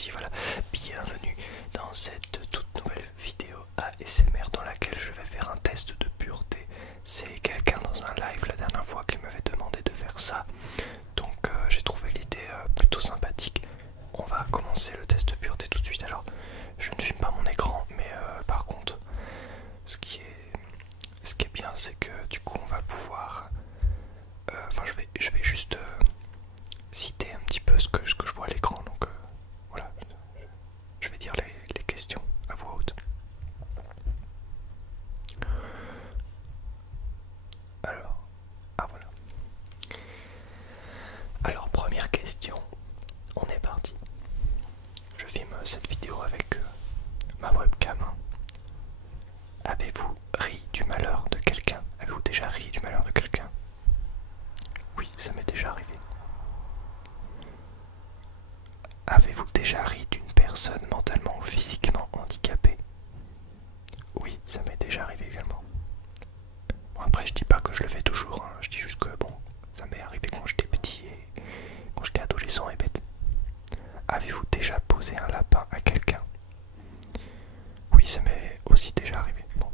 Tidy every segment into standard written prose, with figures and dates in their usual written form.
aussi, voilà. Bienvenue dans cette toute nouvelle vidéo ASMR dans laquelle je vais faire un test de pureté. C'est quelqu'un dans un live la dernière fois qui m'avait demandé de faire ça, donc j'ai trouvé l'idée plutôt sympathique. On va commencer le test de pureté tout de suite. Alors, je ne filme pas mon écran, mais par contre, ce qui est bien, c'est que du coup on va pouvoir... Enfin, je vais juste citer un petit peu ce que je vois à l'écran, donc voilà, je vais dire les questions à voix haute. Alors, voilà. Alors, première question, on est parti. Je filme cette vidéo avec ma webcam. Avez-vous ri du malheur de quelqu'un? Avez-vous déjà ri du malheur de quelqu'un? Oui, ça m'est déjà arrivé. Avez-vous déjà ri d'une personne mentalement ou physiquement handicapée? Oui, ça m'est déjà arrivé également. Bon, après, je dis pas que je le fais toujours, hein. Je dis juste que bon, ça m'est arrivé quand j'étais petit et quand j'étais adolescent et bête. Avez-vous déjà posé un lapin à quelqu'un? Oui, ça m'est aussi déjà arrivé. Bon.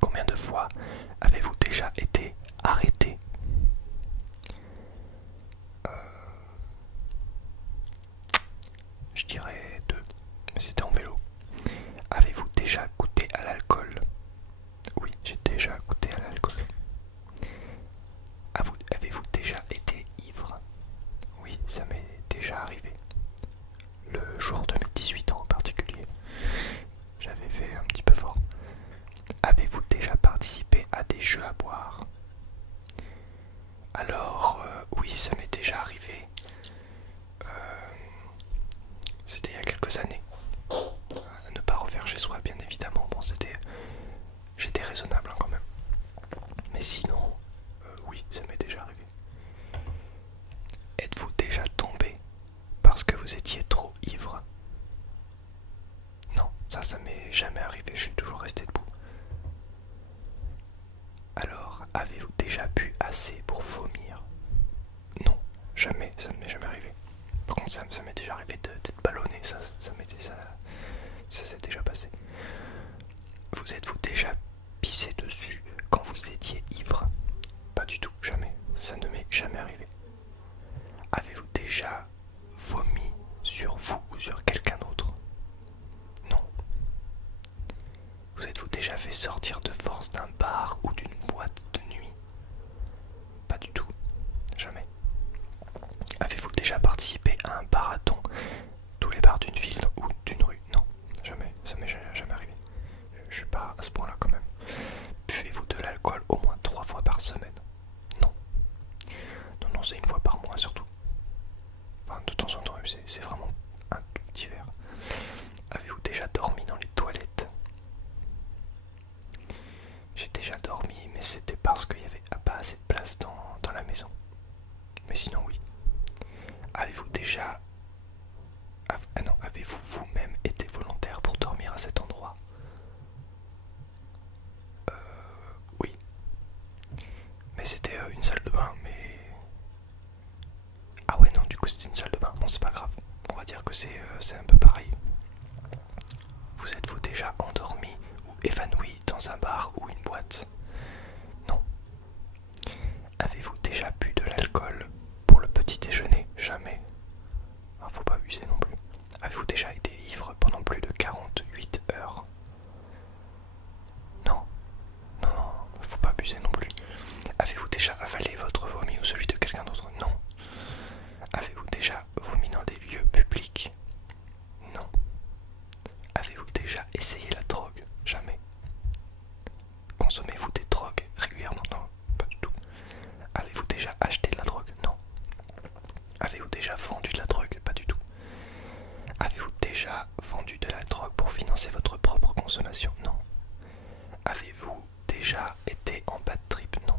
Combien de fois avez-vous déjà été arrêté? Je dirais 2, mais c'était en vélo. Avez-vous déjà goûté à l'alcool? Oui, j'ai déjà goûté à l'alcool. Avez-vous déjà été ivre? Oui, ça m'est déjà arrivé. Le jour de mes 18 ans en particulier. J'avais fait un petit peu fort. Avez-vous déjà participé à des jeux à boire? Alors, oui, ça m'est déjà arrivé. C'était il y a quelques années. À ne pas refaire chez soi, bien évidemment. Bon, j'étais raisonnable hein, quand même. Mais sinon, oui, ça m'est déjà arrivé. Êtes-vous déjà tombé parce que vous étiez trop ivre? Non, ça m'est jamais arrivé, je suis toujours resté debout. Alors, avez-vous déjà bu assez pour vomir? Non, jamais, ça ne m'est jamais arrivé. Par contre, ça m'est déjà arrivé d'être ballonné, ça s'est déjà passé. Vous êtes-vous déjà pissé dessus quand vous étiez ivre? Pas du tout, jamais, ça ne m'est jamais arrivé. Avez-vous déjà vomi sur vous ou sur quelqu'un d'autre? Non. Vous êtes-vous déjà fait sortir de force d'un bar ou d'une boîte de nuit? Pas du tout, jamais. Avez-vous déjà participé à un marathon, tous les bars d'une ville ou d'une rue? Non, jamais, ça m'est jamais arrivé. Je suis pas à ce point-là quand même. Buvez-vous de l'alcool au moins 3 fois par semaine? Non. Non, c'est une fois par mois surtout. Enfin, de temps en temps, c'est vraiment un tout petit verre. Avez-vous déjà dormi dans les toilettes? J'ai déjà dormi, mais c'était parce qu'il n'y avait pas assez de place dans la maison. Mais sinon, oui. Avez-vous déjà... Ah non, avez-vous vous-même été volontaire pour dormir à cet endroit? Oui. Mais c'était une salle de bain, mais... Ah ouais, non, du coup c'était une salle de bain. Bon, c'est pas grave. On va dire que c'est un peu pareil. Vous êtes-vous déjà endormi ou évanoui dans un bar ou une boîte? Non. Avez-vous déjà bu de l'alcool pour le petit déjeuner? Jamais. Ah, faut pas abuser non plus. Avez-vous déjà été ivre pendant plus de 48 heures? Non. Non, faut pas abuser non plus. Avez-vous déjà avalé votre vomi ou celui de quelqu'un d'autre? Non. Avez-vous déjà vomi dans des lieux publics? Non. Avez-vous déjà essayé la drogue? Jamais. Consommez-vous des drogues régulièrement? Non, pas du tout. Avez-vous déjà acheté de la drogue? Non. Avez-vous déjà vendu de la drogue? Pas du tout. Avez-vous déjà vendu de la drogue pour financer votre propre consommation? Non. Avez-vous déjà été en bad trip? Non.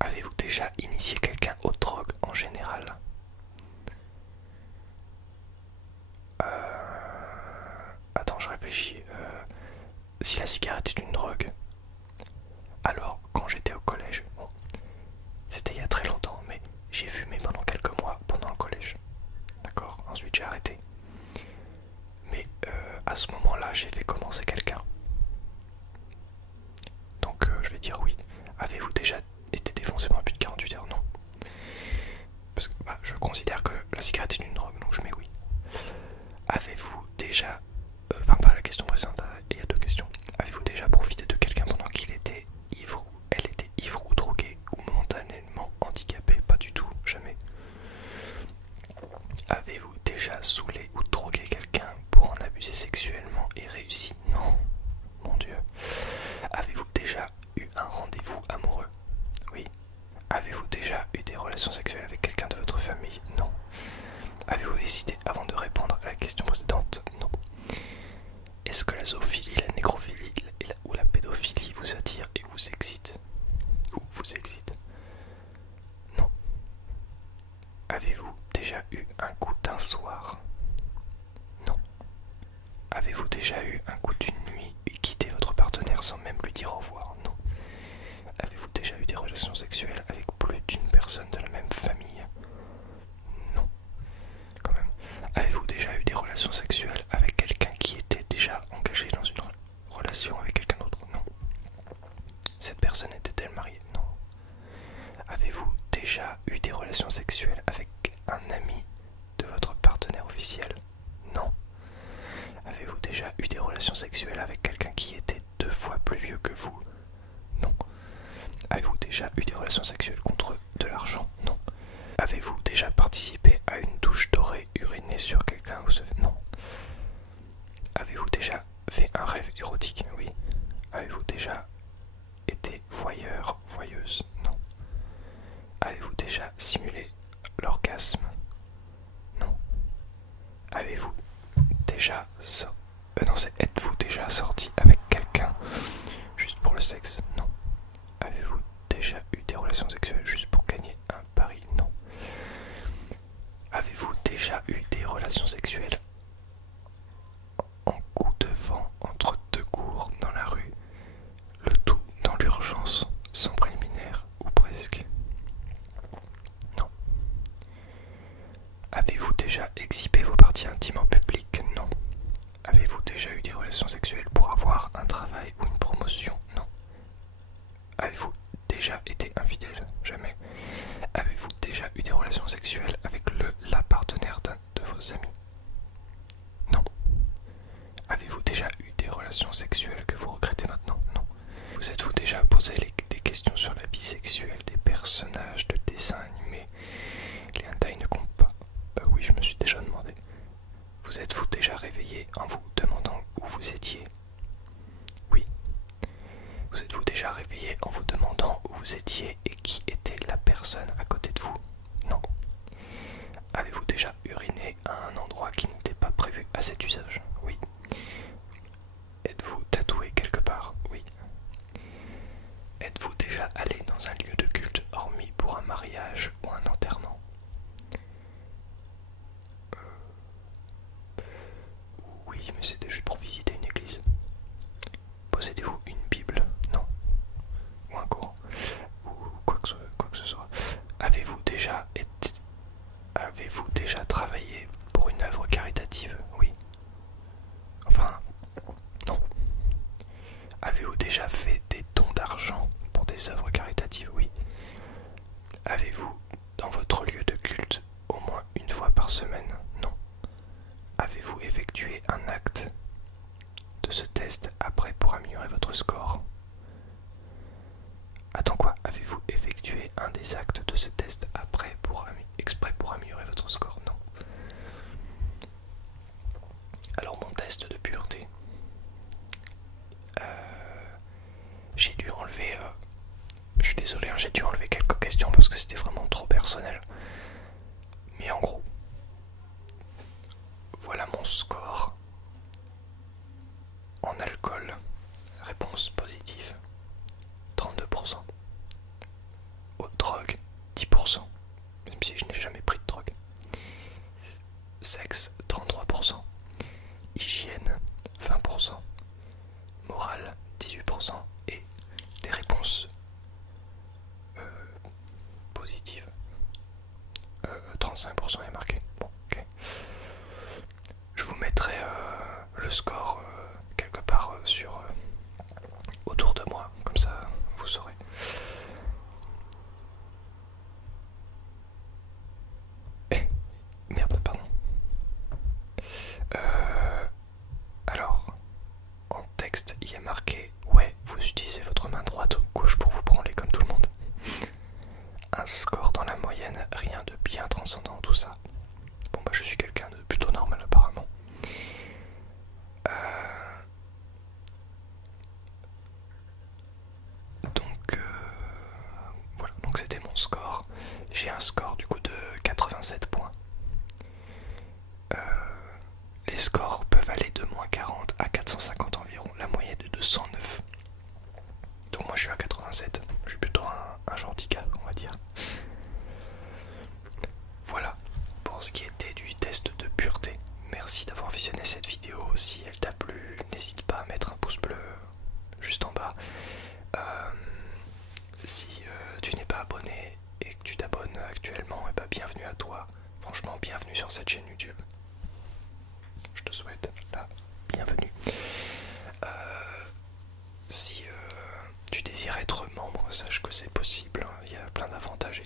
Avez-vous déjà initié quelqu'un aux drogues en général? Attends, je réfléchis. Si la cigarette est une drogue, alors quand j'étais au collège, bon, c'était il y a très longtemps, mais j'ai fumé pendant quelques mois pendant le collège. D'accord? Ensuite j'ai arrêté. saoulé ou drogué quelqu'un pour en abuser sexuellement et réussi? Non, mon Dieu. Avez-vous déjà eu un rendez-vous amoureux? Oui. Avez-vous déjà eu des relations sexuelles avec quelqu'un de votre famille? Non. Avez-vous hésité avant de répondre à la question précédente? Non. Est-ce que la zoophilie, la nécrophilie ou la pédophilie vous attire et vous excite? Ou vous excite? Non. Avez-vous déjà eu un coup d'un soir? Non. Avez-vous déjà eu un coup d'une nuit et quitté votre partenaire sans même lui dire au revoir? Non. Avez-vous déjà eu des relations sexuelles avec plus d'une personne de la même famille? Non. Quand même. Avez-vous déjà eu des relations sexuelles avec quelqu'un qui était déjà engagé dans une relation avec quelqu'un d'autre? Non. Cette personne était-elle mariée? Non. Avez-vous déjà eu des relations sexuelles avec un ami de votre partenaire officiel? Non. Avez-vous déjà eu des relations sexuelles avec quelqu'un qui était 2 fois plus vieux que vous? Non. Avez-vous déjà eu des relations sexuelles contre de l'argent? Non. Avez-vous déjà participé à une douche dorée urinée sur quelqu'un? Non. Avez-vous déjà fait un rêve érotique? Oui. Avez-vous déjà été voyeur, voyeuse? Non. Avez-vous déjà simulé l'orgasme? Non. Avez-vous déjà êtes-vous déjà sorti avec quelqu'un juste pour le sexe? Non. Avez-vous déjà eu des relations sexuelles juste pour gagner un pari? Non. Avez-vous déjà eu des relations sexuelles en coup de vent entre 2 cours dans la rue, le tout dans l'urgence, sans préliminaire ou presque? Non. Avez-vous déjà exhibé vos parties intimes en public? Non. Avez-vous déjà eu des relations sexuelles pour avoir un travail ou une promotion? Non. Avez-vous déjà été infidèle? Jamais. Avez-vous déjà eu des relations sexuelles avec la partenaire d'un de vos amis? Non. Avez-vous déjà eu des relations sexuelles que vous regrettez maintenant? Non. Vous êtes-vous déjà posé des questions sur la vie sexuelle des personnages de dessins animés? Les hentai ne comptent pas. Oui, je me suis déjà demandé. Vous êtes-vous déjà réveillé en vous demandant où vous étiez? Oui. Vous êtes-vous déjà réveillé en vous demandant où vous étiez et qui était la personne à côté de vous? Non. Avez-vous déjà uriné à un endroit qui n'était pas prévu à cet usage? Oui. Êtes-vous tatoué quelque part? Oui. Êtes-vous déjà allé dans un lieu de culte hormis pour un mariage ou un enterrement? Oui, mais c'était juste pour visiter une église. Possédez-vous une Bible? Non. Ou un Coran? Ou quoi que ce soit. Avez-vous déjà travaillé pour une œuvre caritative? Oui. Enfin, non. Avez-vous déjà fait des dons d'argent pour des œuvres caritatives? Oui. Avez-vous dans votre lieu de culte au moins une fois par semaine? Non. Avez-vous effectué un acte de ce test après pour améliorer votre score? Attends quoi? Avez-vous effectué un des actes de ce test exprès pour améliorer votre score? Non. Alors mon test de pureté, j'ai dû enlever, je suis désolé, hein, j'ai dû enlever quelques questions parce que c'était vraiment trop personnel. Mais en gros, voilà mon score en alcool. Réponse positive, 32%. Aux drogues, 10%. Même si je n'ai jamais pris de drogue. Sexe, 33%. Hygiène, 20%. Morale, 18%. Et des réponses positives, 35% est marqué. Bon, ok. Je vous mettrai le score quelque part sur autour de moi, comme ça vous saurez. Merde, pardon. Alors, en texte, il y a marqué ouais, vous utilisez votre main droite ou gauche pour vous branler comme tout le monde. Un score dans la moyenne, rien de bien transcendant, tout ça. toi. Franchement, bienvenue sur cette chaîne YouTube. Je te souhaite la bienvenue. Si tu désires être membre, sache que c'est possible, hein. Il y a plein d'avantages et